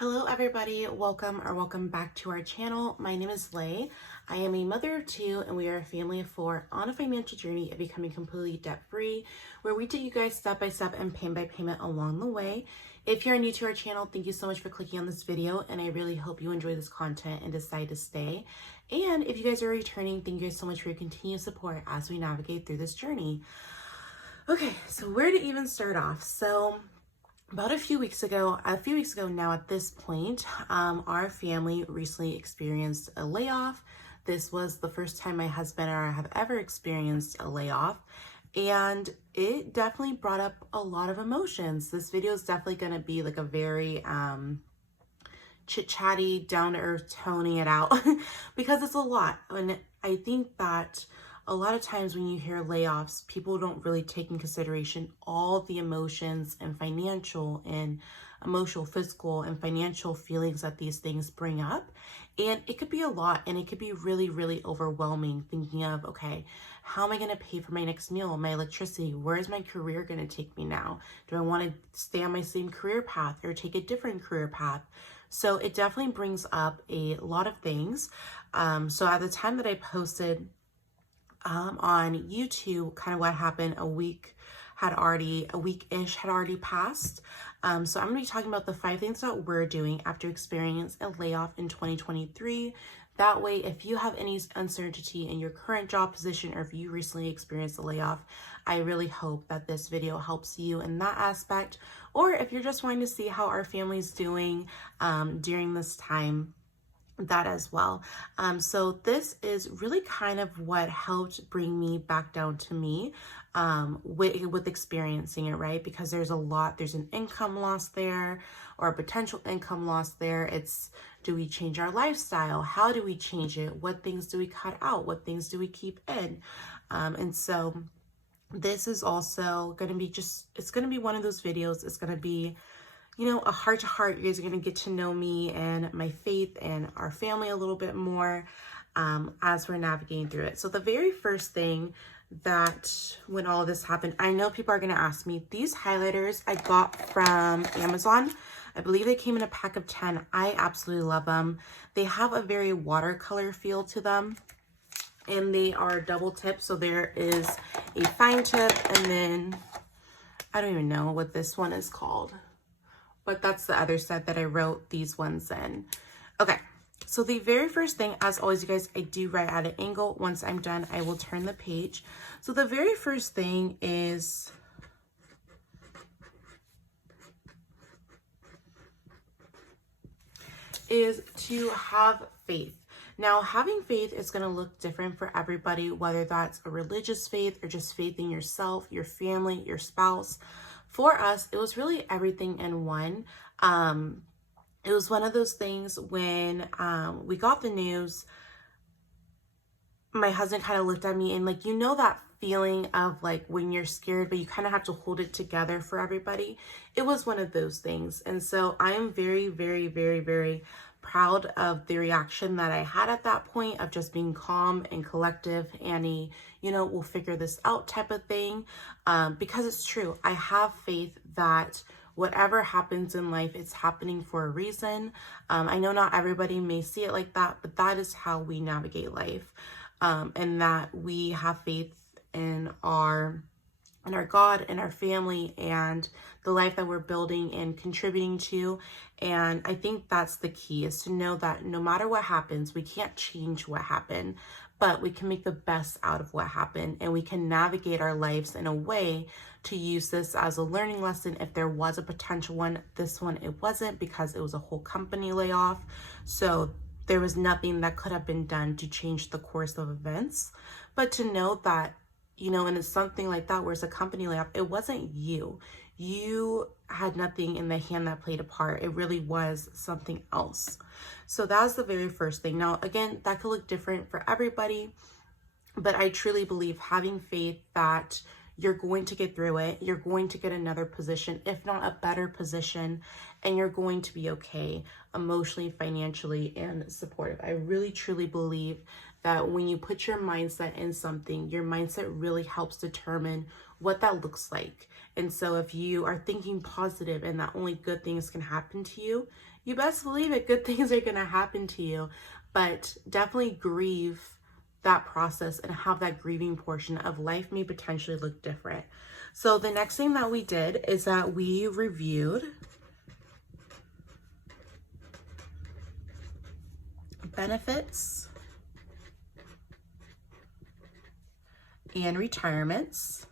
Hello everybody, welcome back to our channel. My name is Lay. I am a mother of two and we are a family of four on a financial journey of becoming completely debt-free, where we take you guys step by step and payment by payment along the way. If you're new to our channel, thank you so much for clicking on this video, and I really hope you enjoy this content and decide to stay. And if you guys are returning, thank you guys so much for your continued support as we navigate through this journey. Okay, so where to even start off? So about a few weeks ago now at this point, our family recently experienced a layoff. This was the first time my husband and I have ever experienced a layoff, and it definitely brought up a lot of emotions. This video is definitely going to be like a very chit-chatty, down-to-earth, toning it out because it's a lot. And I think that a lot of times when you hear layoffs, people don't really take in consideration all the emotions and emotional, physical, and financial feelings that these things bring up. And it could be a lot, and it could be really, really overwhelming thinking of, okay, how am I going to pay for my next meal, my electricity? Where is my career going to take me now? Do I want to stay on my same career path or take a different career path? So it definitely brings up a lot of things. So at the time that I posted on YouTube, kind of what happened, a week-ish had already passed. So I'm going to be talking about the 5 things that we're doing after experiencing a layoff in 2023. That way, if you have any uncertainty in your current job position, or if you recently experienced a layoff, I really hope that this video helps you in that aspect. Or if you're just wanting to see how our family's doing during this time, that as well. So this is really kind of what helped bring me back down to me with experiencing it, right? Because there's an income loss there, or a potential income loss there. It's, do we change our lifestyle? How do we change it? What things do we cut out? What things do we keep in? And so this is also going to be it's going to be one of those videos. It's going to be, a heart to heart. You guys are going to get to know me and my faith and our family a little bit more as we're navigating through it. So the very first thing that when all of this happened, I know people are going to ask me, these highlighters I got from Amazon. I believe they came in a pack of 10. I absolutely love them. They have a very watercolor feel to them, and they are double tip. So there is a fine tip, and then I don't even know what this one is called, but that's the other set that I wrote these ones in. Okay, so the very first thing, as always, you guys, I do write at an angle. Once I'm done, I will turn the page. So the very first thing is to have faith. Now, having faith is going to look different for everybody, whether that's a religious faith or just faith in yourself, your family, your spouse. For us, it was really everything in one. It was one of those things when we got the news, my husband kind of looked at me and that feeling of like when you're scared, but you kind of have to hold it together for everybody. It was one of those things. And so I am very, very, very, very proud of the reaction that I had at that point, of just being calm and collective, Annie, we'll figure this out type of thing. Because it's true. I have faith that whatever happens in life, it's happening for a reason. I know not everybody may see it like that, but that is how we navigate life. And that we have faith in our God and our family and the life that we're building and contributing to. And I think that's the key, is to know that no matter what happens, we can't change what happened, but we can make the best out of what happened, and we can navigate our lives in a way to use this as a learning lesson. If there was a potential one, this one, it wasn't, because it was a whole company layoff. So there was nothing that could have been done to change the course of events. But to know that, and it's something like that where it's a company layoff, it wasn't you. You had nothing in the hand that played a part. It really was something else. So that was the very first thing. Now, again, that could look different for everybody, but I truly believe having faith that you're going to get through it. You're going to get another position, if not a better position, and you're going to be okay emotionally, financially, and supportive. I really, truly believe that when you put your mindset in something, your mindset really helps determine what that looks like. And so if you are thinking positive and that only good things can happen to you, you best believe it, good things are going to happen to you. But definitely grieve that process and have that grieving portion of life may potentially look different. So the next thing that we did is that we reviewed benefits and retirements.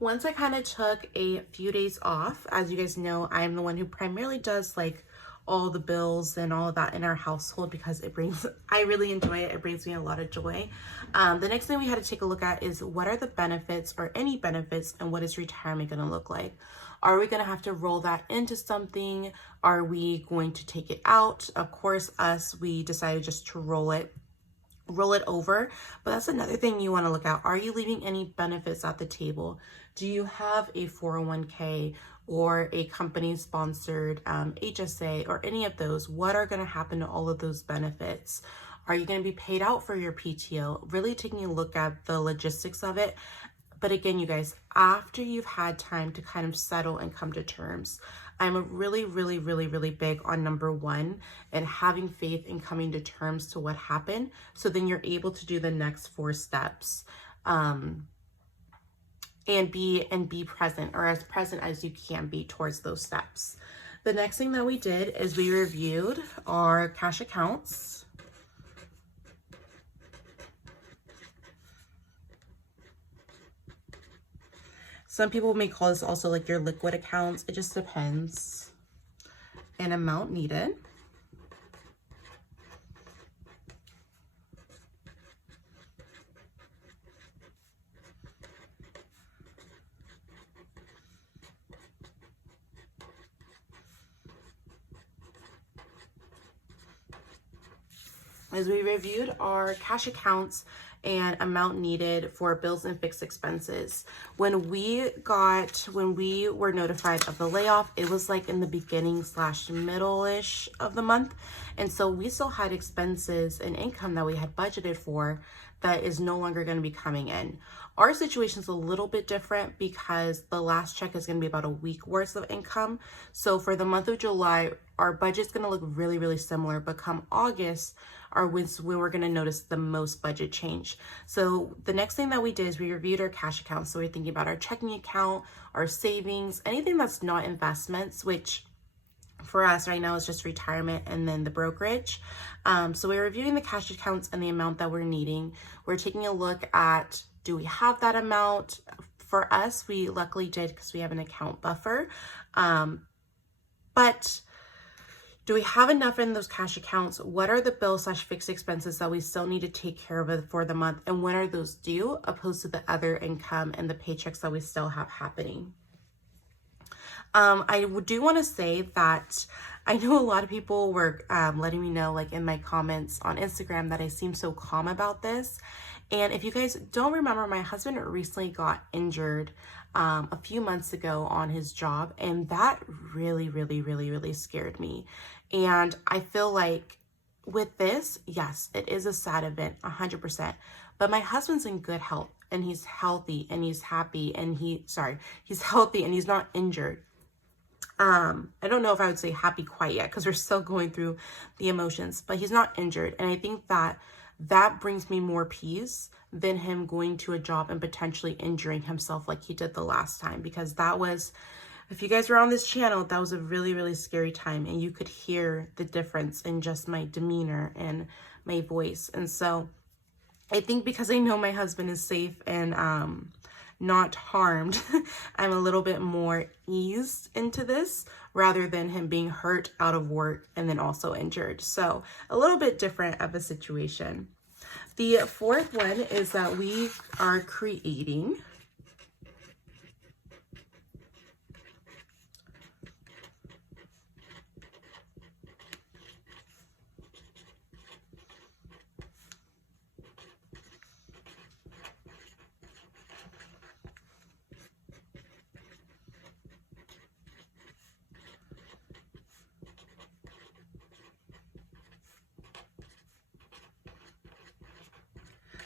Once I kind of took a few days off, as you guys know, I'm the one who primarily does like all the bills and all of that in our household because I really enjoy it. It brings me a lot of joy. The next thing we had to take a look at is what are the benefits or any benefits and what is retirement going to look like? Are we going to have to roll that into something? Are we going to take it out? Of course, we decided just to roll it over, but that's another thing you want to look at. Are you leaving any benefits at the table? Do you have a 401k or a company sponsored HSA or any of those? What are going to happen to all of those benefits? Are you going to be paid out for your PTO? Really taking a look at the logistics of it. But again, you guys, after you've had time to kind of settle and come to terms, I'm really, really, really, really big on number one and having faith in coming to terms to what happened. So then you're able to do the next 4 steps and be present, or as present as you can be towards those steps. The next thing that we did is we reviewed our cash accounts. Some people may call this also like your liquid accounts. It just depends. And amount needed. As we reviewed our cash accounts and amount needed for bills and fixed expenses. When we were notified of the layoff, it was like in the beginning / middle-ish of the month. And so we still had expenses and income that we had budgeted for that is no longer going to be coming in. Our situation is a little bit different because the last check is going to be about a week worth of income. So for the month of July, our budget's going to look really, really similar, but come August, are when we're going to notice the most budget change. So the next thing that we did is we reviewed our cash accounts. So we're thinking about our checking account, our savings, anything that's not investments, which for us right now is just retirement and then the brokerage. So we're reviewing the cash accounts and the amount that we're needing. We're taking a look at, do we have that amount? For us, we luckily did because we have an account buffer. But do we have enough in those cash accounts? What are the bill / fixed expenses that we still need to take care of for the month? And when are those due opposed to the other income and the paychecks that we still have happening? I do want to say that I know a lot of people were letting me know, like in my comments on Instagram, that I seem so calm about this. And if you guys don't remember, my husband recently got injured a few months ago on his job, and that really, really, really, really scared me. And I feel like with this, yes, it is a sad event, 100%. But my husband's in good health, and he's healthy, and he's happy, and he's healthy, and he's not injured. I don't know if I would say happy quite yet because we're still going through the emotions, but he's not injured. And I think that brings me more peace than him going to a job and potentially injuring himself like he did the last time, because that was, if you guys were on this channel, that was a really, really scary time, and you could hear the difference in just my demeanor and my voice. And so I think because I know my husband is safe and not harmed, I'm a little bit more eased into this rather than him being hurt out of work and then also injured. So a little bit different of a situation. The fourth one is that we are creating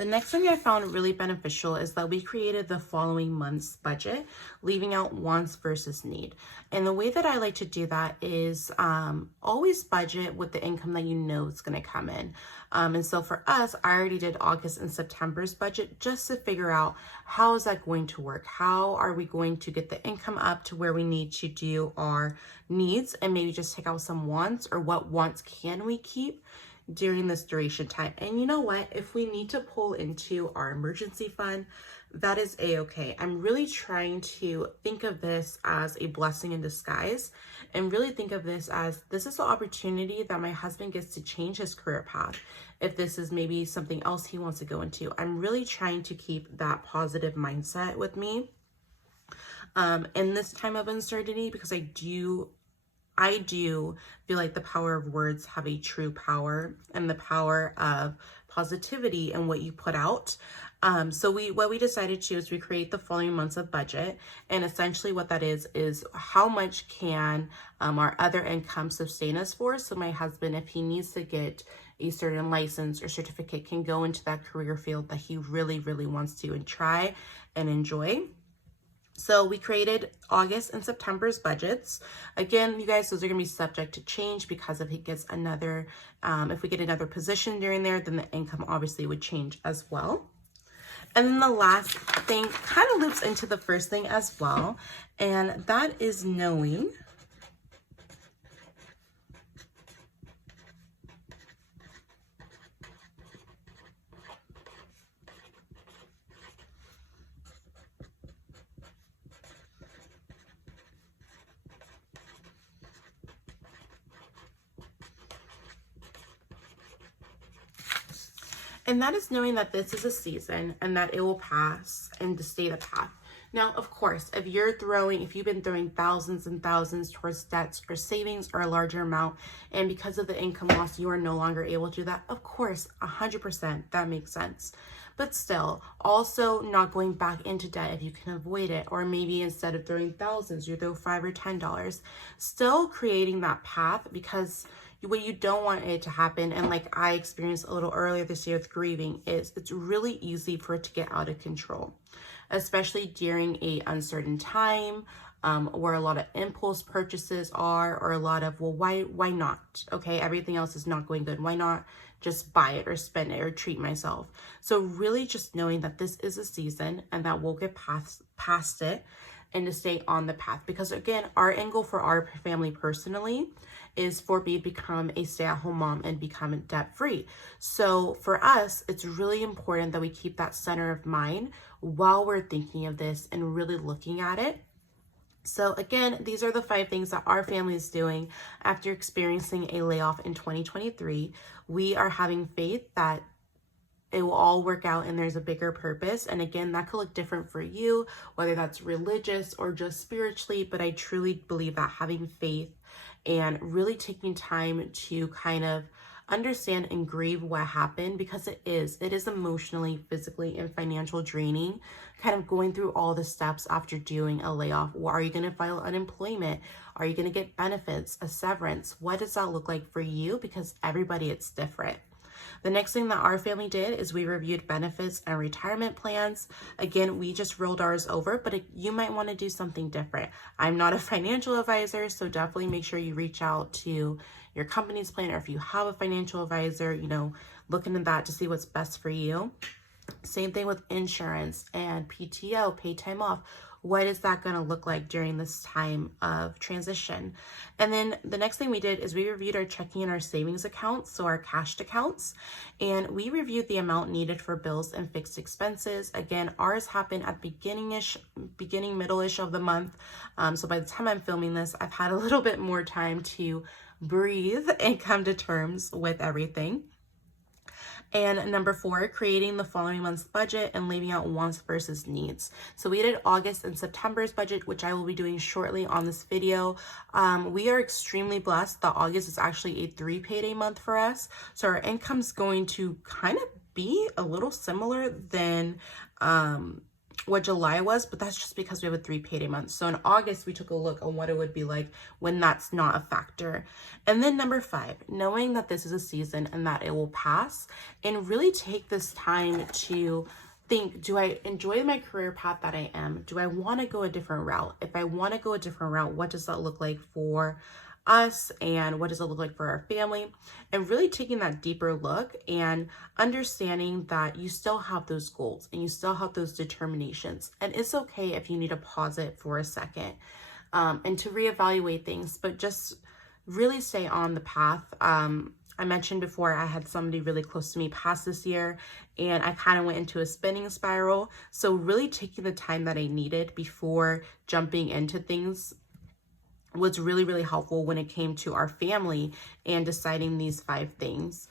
The next thing I found really beneficial is that we created the following month's budget, leaving out wants versus need. And the way that I like to do that is always budget with the income that you know is going to come in. And so for us, I already did August and September's budget just to figure out how is that going to work? How are we going to get the income up to where we need to do our needs and maybe just take out some wants, or what wants can we keep during this duration time? And you know what, if we need to pull into our emergency fund, that is a-okay. I'm really trying to think of this as a blessing in disguise, and really think of this as, this is the opportunity that my husband gets to change his career path. If this is maybe something else he wants to go into, I'm really trying to keep that positive mindset with me in this time of uncertainty, because I do feel like the power of words have a true power, and the power of positivity and what you put out. So what we decided to do is we create the following months of budget, and essentially what that is how much can our other income sustain us for. So my husband, if he needs to get a certain license or certificate, can go into that career field that he really, really wants to and try and enjoy. So we created August and September's budgets. Again, you guys, those are going to be subject to change, because if he gets another, if we get another position during there, then the income obviously would change as well. And then the last thing kind of loops into the first thing as well, and that is knowing that this is a season and that it will pass and to stay the path. Now, of course, if you've been throwing thousands and thousands towards debts or savings or a larger amount, and because of the income loss, you are no longer able to do that, of course, 100%, that makes sense. But still, also not going back into debt if you can avoid it, or maybe instead of throwing thousands, you throw $5 or $10. Still creating that path, because what you don't want it to happen, and like I experienced a little earlier this year with grieving, is it's really easy for it to get out of control, especially during a uncertain time where a lot of impulse purchases are, or a lot of, well, why not? Okay, everything else is not going good. Why not just buy it or spend it or treat myself? So really just knowing that this is a season and that we'll get past it, and to stay on the path. Because again, our end goal for our family personally is for me to become a stay-at-home mom and become debt-free. So for us, it's really important that we keep that center of mind while we're thinking of this and really looking at it. So again, these are the 5 things that our family is doing after experiencing a layoff in 2023. We are having faith that it will all work out and there's a bigger purpose. And again, that could look different for you, whether that's religious or just spiritually, but I truly believe that having faith and really taking time to kind of understand and grieve what happened, because it is emotionally, physically, and financial draining, kind of going through all the steps after doing a layoff. Or are you going to file unemployment? Are you going to get benefits, a severance? What does that look like for you? Because everybody, it's different. The next thing that our family did is we reviewed benefits and retirement plans. Again, we just rolled ours over, but you might want to do something different. I'm not a financial advisor, so definitely make sure you reach out to your company's plan, or if you have a financial advisor, look into that to see what's best for you. Same thing with insurance and PTO, paid time off. What is that going to look like during this time of transition? And then the next thing we did is we reviewed our checking and our savings accounts, so our cashed accounts, and we reviewed the amount needed for bills and fixed expenses. Again, ours happened at beginning, middle-ish of the month. So by the time I'm filming this, I've had a little bit more time to breathe and come to terms with everything. And number 4, creating the following month's budget and leaving out wants versus needs. So we did August and September's budget, which I will be doing shortly on this video. We are extremely blessed that August is actually a 3 payday month for us. So our income's going to kind of be a little similar than what July was, but that's just because we have a 3 payday month. So in August, we took a look on what it would be like when that's not a factor. And then number 5, knowing that this is a season and that it will pass, and really take this time to think, do I enjoy my career path that I am? Do I want to go a different route? If I want to go a different route, what does that look like for us, and what does it look like for our family? And really taking that deeper look and understanding that you still have those goals and you still have those determinations, and it's okay if you need to pause it for a second, and to reevaluate things, but just really stay on the path. I mentioned before I had somebody really close to me pass this year, and I kind of went into a spinning spiral. So really taking the time that I needed before jumping into things was really, really helpful when it came to our family and deciding these 5 things.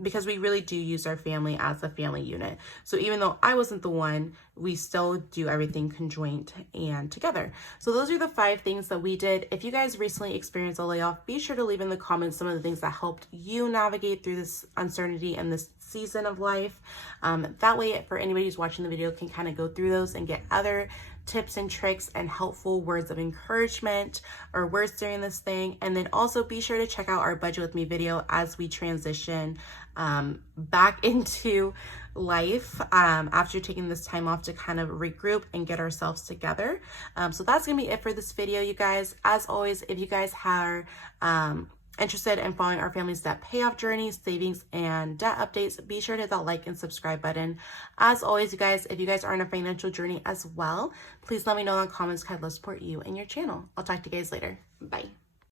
Because we really do use our family as a family unit. So even though I wasn't the one, we still do everything conjoint and together. So those are the 5 things that we did. If you guys recently experienced a layoff, be sure to leave in the comments some of the things that helped you navigate through this uncertainty and this season of life. That way, for anybody who's watching the video, can kind of go through those and get other tips and tricks and helpful words of encouragement or words during this thing. And then also be sure to check out our Budget With Me video as we transition back into life after taking this time off to kind of regroup and get ourselves together. So that's gonna be it for this video, you guys. As always, if you guys are interested in following our family's debt payoff journey, savings, and debt updates, be sure to hit that like and subscribe button. As always, you guys, if you guys are on a financial journey as well, please let me know in the comments because I'd love to support you and your channel. I'll talk to you guys later. Bye.